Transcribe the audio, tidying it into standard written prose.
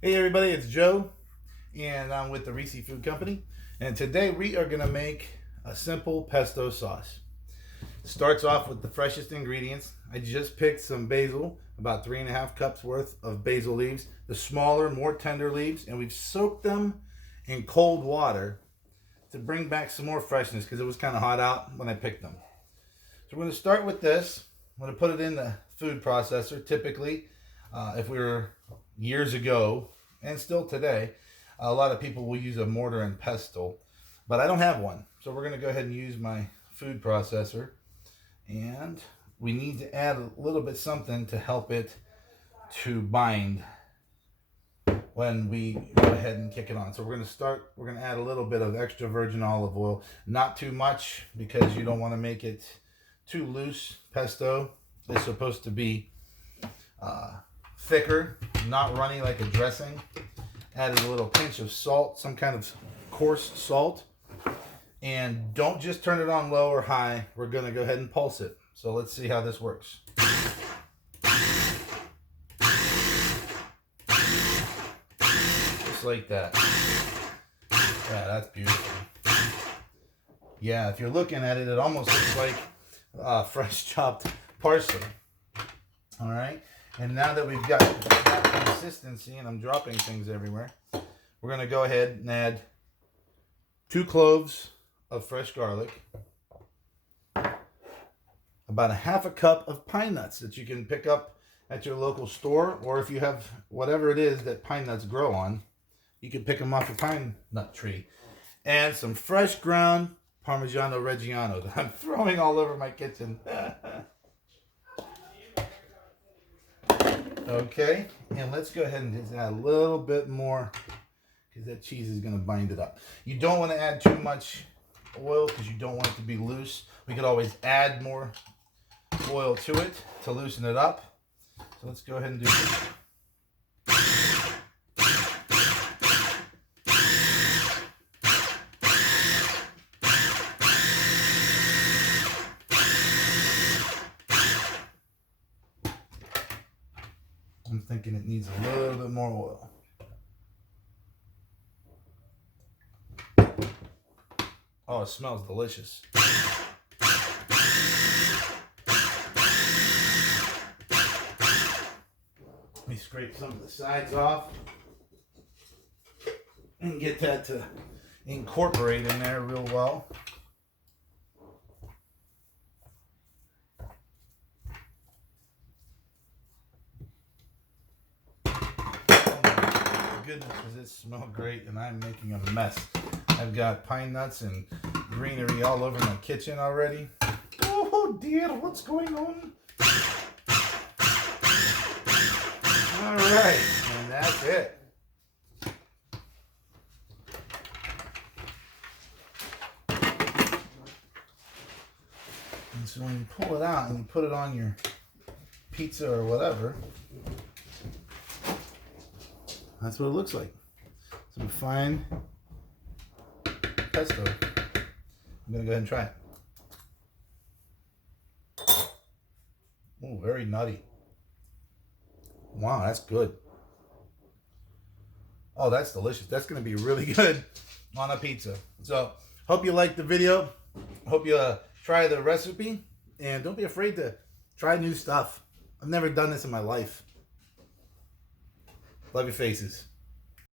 Hey everybody, it's Joe, and I'm with the Reese Food Company. And today we are going to make a simple pesto sauce. Starts off with the freshest ingredients. I just picked some basil, about 3.5 cups worth of basil leaves, the smaller, more tender leaves, and we've soaked them in cold water to bring back some more freshness because it was kind of hot out when I picked them. So we're going to start with this. I'm going to put it in the food processor. Typically, if we were years ago, and still today, a lot of people will use a mortar and pestle, but I don't have one. So we're going to go ahead and use my food processor. And we need to add a little bit something to help it to bind when we go ahead and kick it on. So we're going to add a little bit of extra virgin olive oil. Not too much because you don't want to make it too loose. Pesto is supposed to be thicker, not runny like a dressing. Added a little pinch of salt, some kind of coarse salt. And don't just turn it on low or high. We're going to go ahead and pulse it. So let's see how this works. Just like that. Yeah, that's beautiful. Yeah, if you're looking at it, it almost looks like fresh chopped parsley. All right. And now that we've got that consistency, and I'm dropping things everywhere, we're going to go ahead and add 2 cloves of fresh garlic, about 1/2 cup of pine nuts that you can pick up at your local store, or if you have whatever it is that pine nuts grow on, you can pick them off a pine nut tree, and some fresh ground Parmigiano Reggiano that I'm throwing all over my kitchen. Okay, and let's go ahead and just add a little bit more because that cheese is going to bind it up. You don't want to add too much oil because you don't want it to be loose. We could always add more oil to it to loosen it up. So let's go ahead and do this. I'm thinking it needs a little bit more oil. Oh, it smells delicious. Let me scrape some of the sides off and get that to incorporate in there real well. Goodness, does it smell great, and I'm making a mess. I've got pine nuts and greenery all over my kitchen already. Oh dear, what's going on? All right, and that's it. And so when you pull it out and you put it on your pizza or whatever, that's what it looks like. Some fine pesto. I'm going to go ahead and try it. Oh, very nutty. Wow, that's good. Oh, that's delicious. That's going to be really good on a pizza. So, hope you liked the video. Hope you try the recipe. And don't be afraid to try new stuff. I've never done this in my life. Love your faces.